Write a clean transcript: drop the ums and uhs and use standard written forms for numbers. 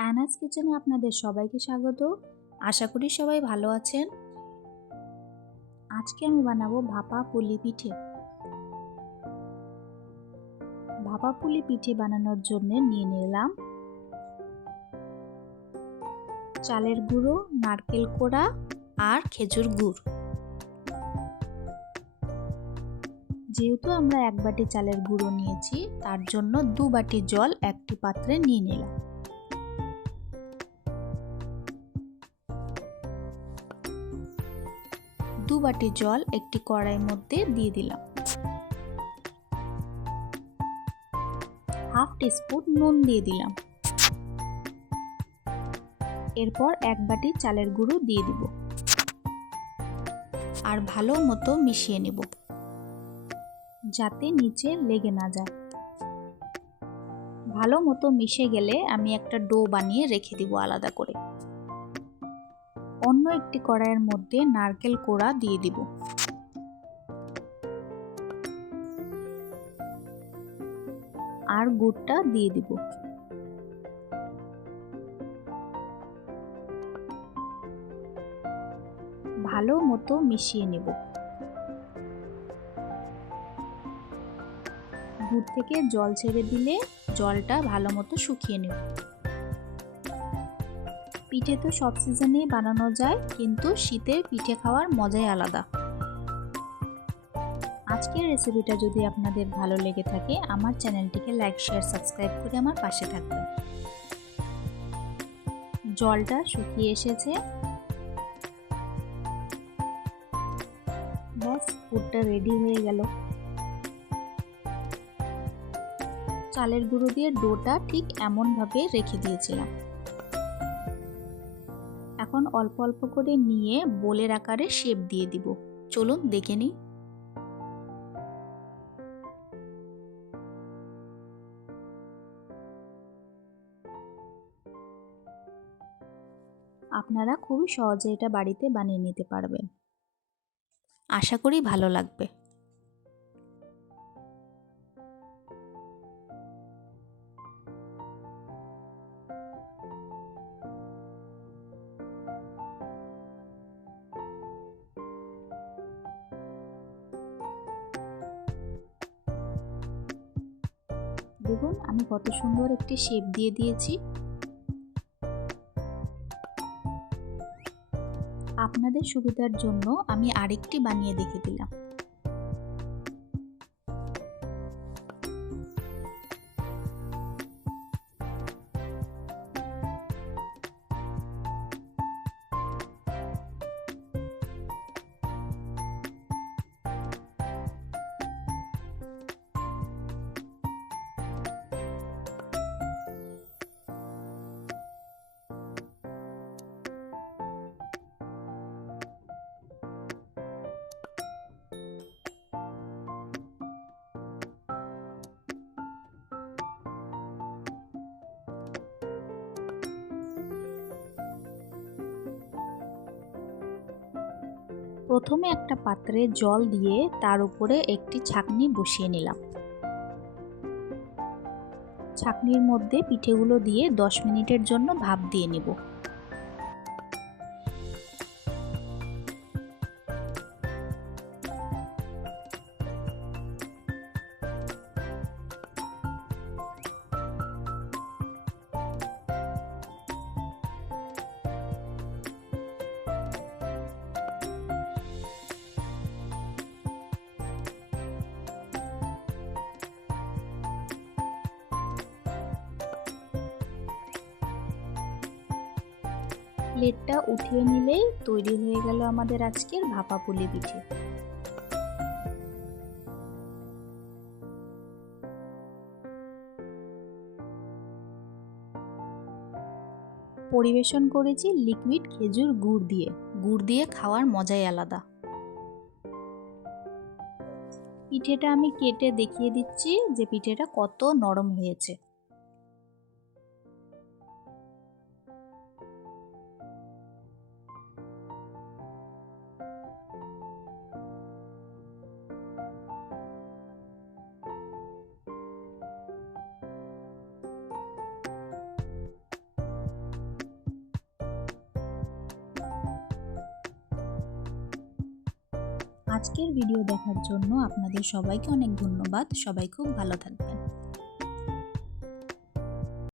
অ্যানাস কিচেনে আপনাদের সবাইকে স্বাগত। আশা করি সবাই ভালো আছেন। আজকে আমি বানাবো ভাপা পুলি পিঠে। ভাপা পুলি পিঠে বানানোর জন্য নিয়ে নিলাম চালের গুঁড়ো, নারকেল কোড়া আর খেজুর গুড়। যেহেতু আমরা 1 বাটি চালের গুঁড়ো নিয়েছি, তার জন্য 2 বাটি জল একটি পাত্রে নিয়ে নিলাম। দু বাটি জল একটি কড়াইয়ের মধ্যে দিয়ে দিলাম। হাফ টিস্পুন নুন দিয়ে দিলাম। এরপর 1 বাটি চালের গুঁড়ো দিয়ে দিব আর ভালো মতো মিশিয়ে নেব যাতে নিচে লেগে না যায়। ভালো মতো মিশে গেলে আমি একটা ডো বানিয়ে রেখে দিব আলাদা করে। অন্য একটি কড়াইয়ের মধ্যে নারকেল কোড়া দিয়ে দিব। আর গুড়টা দিয়ে দিব। ভালো মতো মিশিয়ে নেব। গুড় থেকে জল ছেড়ে দিলে জলটা ভালো মতো শুকিয়ে নেব। পিঠে তো সব সিজনেই বানানো যায়, কিন্তু শীতে পিঠে খাওয়ার মজাই আলাদা। আজকের রেসিপিটা যদি আপনাদের ভালো লেগে থাকে, আমার চ্যানেলটিকে লাইক, শেয়ার, সাবস্ক্রাইব করে আমার পাশে থাকবেন। জলটা শুকিয়ে এসেছে। ব্যাস, পুরটা রেডি হয়ে গেল। চালের গুঁড়ো দিয়ে ডোটা ঠিক এমনভাবে রেখে দিয়েছিলাম। এখন অল্প অল্প করে নিয়ে বোলের আকারে শেপ দিয়ে দিব। চলুন দেখে নিই। আপনারা খুবই সহজে এটা বাড়িতে বানিয়ে নিতে পারবেন। আশা করি ভালো লাগবে। দেখুন আমি কত সুন্দর একটি শেপ দিয়ে দিয়েছি। আপনাদের সুবিধার জন্য আমি আরেকটি বানিয়ে দেখে দিলাম। প্রথমে একটা পাত্রে জল দিয়ে তার উপরে একটি ছাঁকনি বসিয়ে নিলাম। ছাঁকনির মধ্যে পিঠেগুলো দিয়ে 10 মিনিটের জন্য ভাপ দিয়ে নেব। প্লেটটা উঠিয়ে নিলেই তৈরি হয়ে গেল আমাদের আজকের ভাপা পুলি পিঠে। পরিবেশন করেছি লিকুইড খেজুর গুড় দিয়ে। গুড় দিয়ে খাওয়ার মজাই আলাদা। পিঠেটা আমি কেটে দেখিয়ে দিচ্ছি যে পিঠেটা কত নরম হয়েছে। আজকের ভিডিও দেখার জন্য আপনাদের সবাইকে অনেক ধন্যবাদ। সবাই খুব ভালো থাকবেন।